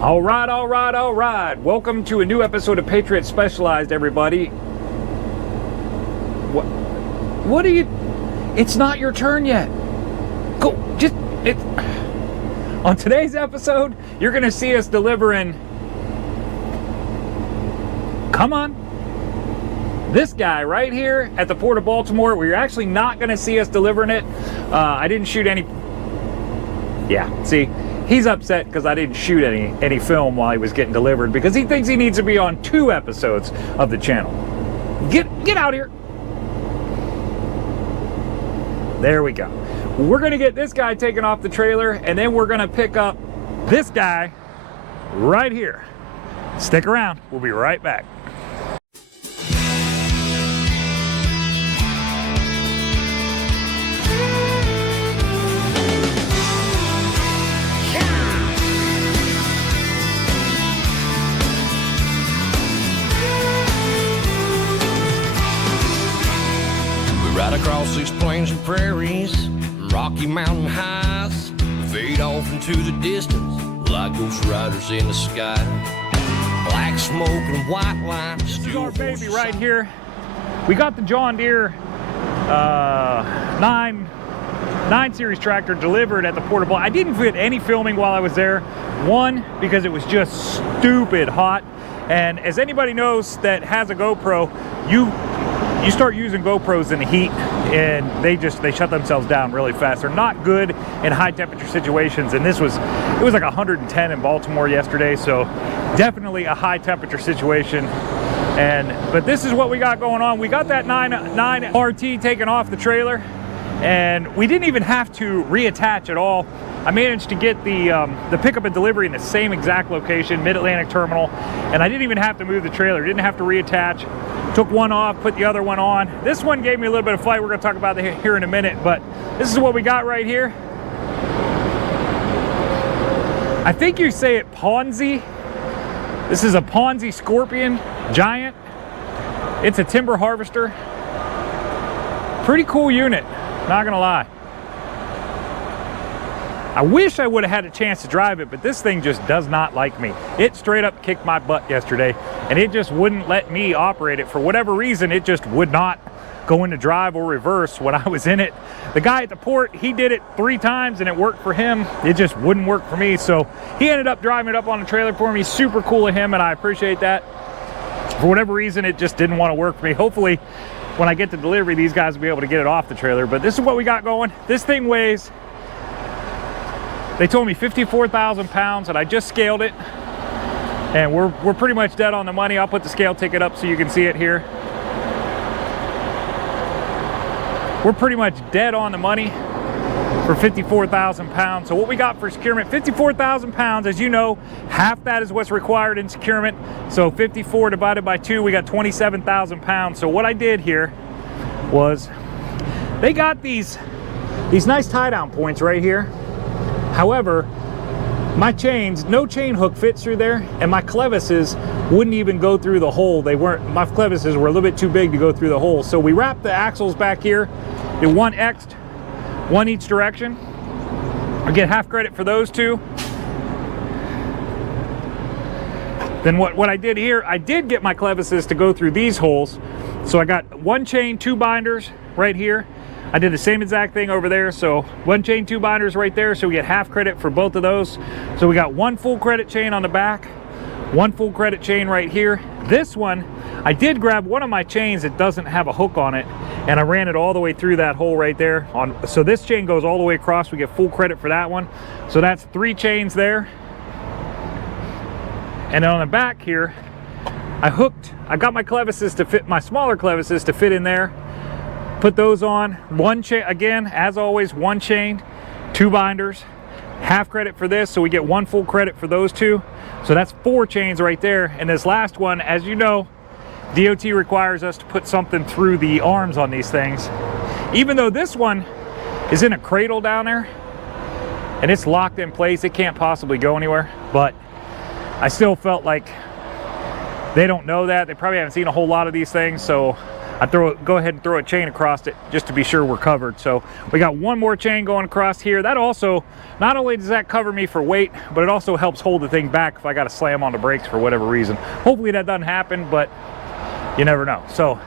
All right. Welcome to a new episode of Patriot Specialized, everybody. What are you... It's not your turn yet. Go, On today's episode, you're going to see us delivering... Come on. This guy right here at the Port of Baltimore, where you're actually not going to see us delivering it. I didn't shoot any... Yeah, see... He's upset because I didn't shoot any film while he was getting delivered because he thinks he needs to be on 2 episodes of the channel. Get out here. There we go. We're going to get this guy taken off the trailer, and then we're going to pick up this guy right here. Stick around. We'll be right back. Right across these plains and prairies, Rocky Mountain highs, fade off into the distance like ghost riders in the sky. Black smoke and white lines. This is our baby right here. We got the John Deere 9 Series tractor delivered at the Port of Baltimore. I didn't get any filming while I was there. One, because it was just stupid hot. And as anybody knows that has a GoPro, you start using GoPros in the heat and they shut themselves down really fast. They're not good in high temperature situations, and it was like 110 in Baltimore yesterday, so definitely a high temperature situation. But this is what we got going on. We got that 9 RT taken off the trailer, and we didn't even have to reattach at all. I managed to get the pickup and delivery in the same exact location, Mid-Atlantic Terminal, and I didn't even have to move the trailer, didn't have to reattach. Took one off, put the other one on. This one gave me a little bit of flight. We're going to talk about it here in a minute, but this is what we got right here. I think you say it Ponsse. This is a Ponsse Scorpion Giant. It's a timber harvester. Pretty cool unit, not going to lie. I wish I would have had a chance to drive it, but this thing just does not like me. It straight up kicked my butt yesterday, and it just wouldn't let me operate it. For whatever reason, it just would not go into drive or reverse when I was in it. The guy at the port, he did it 3 times, and it worked for him. It just wouldn't work for me, so he ended up driving it up on the trailer for me. Super cool of him, and I appreciate that. For whatever reason, it just didn't want to work for me. Hopefully, when I get to delivery, these guys will be able to get it off the trailer, but this is what we got going. This thing weighs... They told me 54,000 pounds, and I just scaled it, and we're pretty much dead on the money. I'll put the scale ticket up so you can see it here. We're pretty much dead on the money for 54,000 pounds. So what we got for securement, 54,000 pounds, as you know, half that is what's required in securement. So 54 divided by 2, we got 27,000 pounds. So what I did here was, they got these nice tie-down points right here. However, my chains, no chain hook fits through there, and my clevises wouldn't even go through the hole. My clevises were a little bit too big to go through the hole. So we wrapped the axles back here, did one X'd, one each direction. I get half credit for those 2. Then what I did here, I did get my clevises to go through these holes. So I got 1 chain, 2 binders right here. I did the same exact thing over there, so 1 chain, 2 binders right there, so we get half credit for both of those. So we got 1 full credit chain on the back, 1 full credit chain right here. This one, I did grab one of my chains that doesn't have a hook on it, and I ran it all the way through that hole right there. So this chain goes all the way across, we get full credit for that one. So that's 3 chains there. And then on the back here, I got my clevises to fit, my smaller clevises to fit in there. Put those on, 1 chain, again, as always, 1 chain, 2 binders, half credit for this, so we get 1 full credit for those 2. So that's 4 chains right there. And this last one, as you know, DOT requires us to put something through the arms on these things. Even though this one is in a cradle down there, and it's locked in place, it can't possibly go anywhere, but I still felt like they don't know that. They probably haven't seen a whole lot of these things, so I go ahead and throw a chain across it just to be sure we're covered. So we got one more chain going across here. That also, not only does that cover me for weight, but it also helps hold the thing back if I got to slam on the brakes for whatever reason. Hopefully that doesn't happen, but you never know. So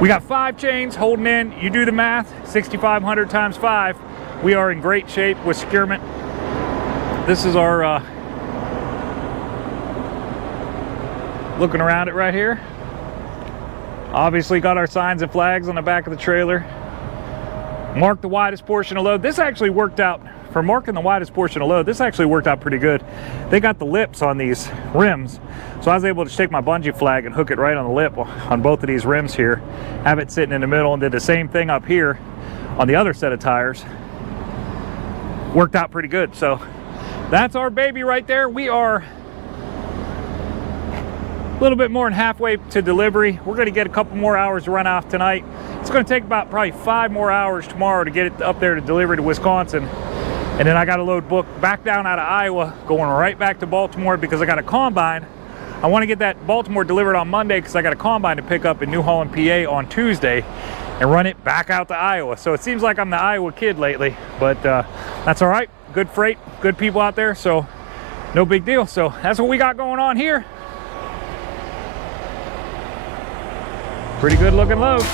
we got 5 chains holding in. You do the math, 6,500 times 5. We are in great shape with securement. This is our, looking around it right here. Obviously got our signs and flags on the back of the trailer. Mark the widest portion of load. This actually worked out, for marking the widest portion of load, this actually worked out pretty good. They got the lips on these rims, so I was able to take my bungee flag and hook it right on the lip on both of these rims here, have it sitting in the middle, and did the same thing up here on the other set of tires. Worked out pretty good. So that's our baby right there. We are a little bit more than halfway to delivery. We're going to get a couple more hours to run off tonight. It's going to take about probably 5 more hours tomorrow to get it up there to deliver to Wisconsin. And then I got a load booked back down out of Iowa, going right back to Baltimore because I got a combine. I want to get that Baltimore delivered on Monday because I got a combine to pick up in New Holland, PA on Tuesday and run it back out to Iowa. So it seems like I'm the Iowa kid lately, but that's all right. Good freight, good people out there, so no big deal. So that's what we got going on here. Pretty good looking load.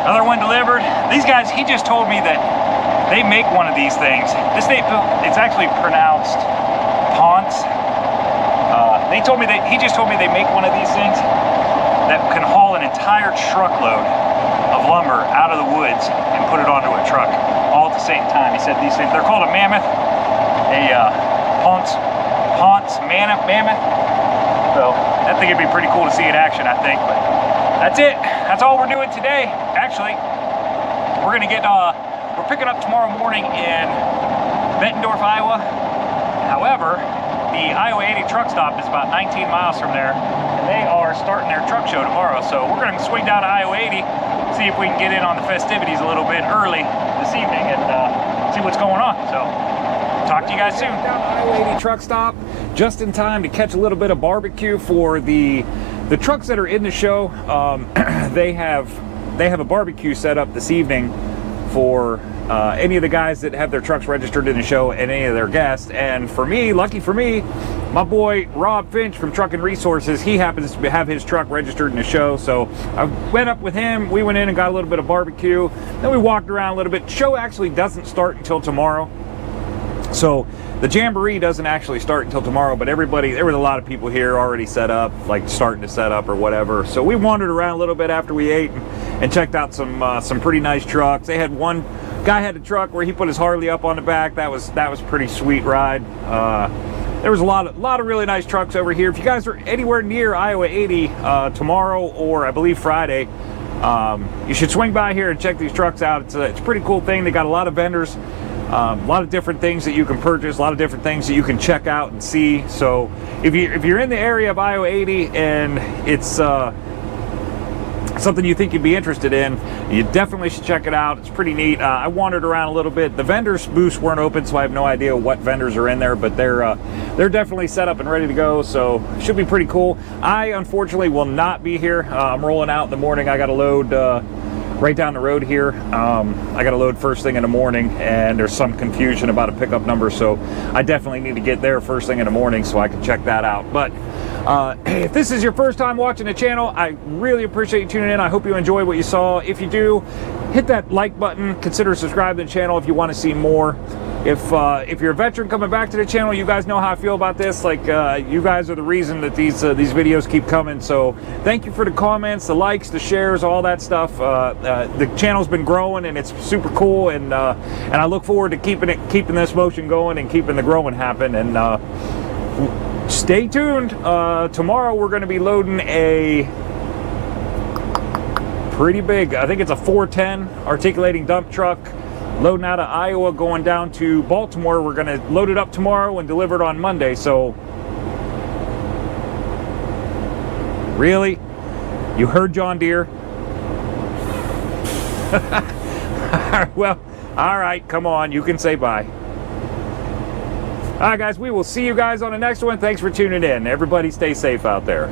Another one delivered. These guys, he just told me that they make one of these things. It's actually pronounced Ponsse. They told me he just told me they make one of these things that can haul an entire truckload of lumber out of the woods and put it onto a truck all at the same time. He said these things, they're called a mammoth, a Ponsse mammoth. So I think it'd be pretty cool to see in action, I think. But that's it. That's all we're doing today. Actually, we're gonna get we're picking up tomorrow morning in Bettendorf, Iowa. However, the Iowa 80 truck stop is about 19 miles from there, and they are starting their truck show tomorrow. So we're going to swing down to Iowa 80, see if we can get in on the festivities a little bit early this evening and see what's going on. So talk to you guys soon. Down to Iowa 80 truck stop, just in time to catch a little bit of barbecue for the trucks that are in the show. They have a barbecue set up this evening for any of the guys that have their trucks registered in the show and any of their guests. And for me, lucky for me, my boy Rob Finch from Trucking Resources, he happens to have his truck registered in the show. So I went up with him, we went in and got a little bit of barbecue, then we walked around a little bit. The show actually doesn't start until tomorrow. So the Jamboree doesn't actually start until tomorrow, but there was a lot of people here already set up, like starting to set up or whatever. So we wandered around a little bit after we ate and checked out some pretty nice trucks. They had one guy had a truck where he put his Harley up on the back. That was pretty sweet ride. There was a lot of really nice trucks over here. If you guys are anywhere near Iowa 80 tomorrow or I believe Friday, you should swing by here and check these trucks out. It's a pretty cool thing. They got a lot of vendors, a lot of different things that you can purchase, a lot of different things that you can check out and see. So if you're in the area of Iowa 80 and it's something you think you'd be interested in, you definitely should check it out. It's pretty neat. I wandered around a little bit. The vendors booths weren't open, so I have no idea what vendors are in there, but they're definitely set up and ready to go, so should be pretty cool. I unfortunately will not be here. I'm rolling out in the morning. I got to load right down the road here. I got to load first thing in the morning, and there's some confusion about a pickup number, so I definitely need to get there first thing in the morning so I can check that out. But if this is your first time watching the channel, I really appreciate you tuning in. I hope you enjoyed what you saw. If you do, hit that like button. Consider subscribing to the channel if you want to see more. If you're a veteran coming back to the channel, you guys know how I feel about this. Like, you guys are the reason that these videos keep coming. So thank you for the comments, the likes, the shares, all that stuff. The channel's been growing and it's super cool, and I look forward to keeping this motion going and keeping the growing happen. And stay tuned. Tomorrow we're going to be loading a pretty big, I think it's a 410 articulating dump truck, loading out of Iowa going down to Baltimore. We're going to load it up tomorrow and deliver it on Monday. So really, you heard John Deere. Well, all right, come on, you can say bye. All right, guys, we will see you guys on the next one. Thanks for tuning in. Everybody stay safe out there.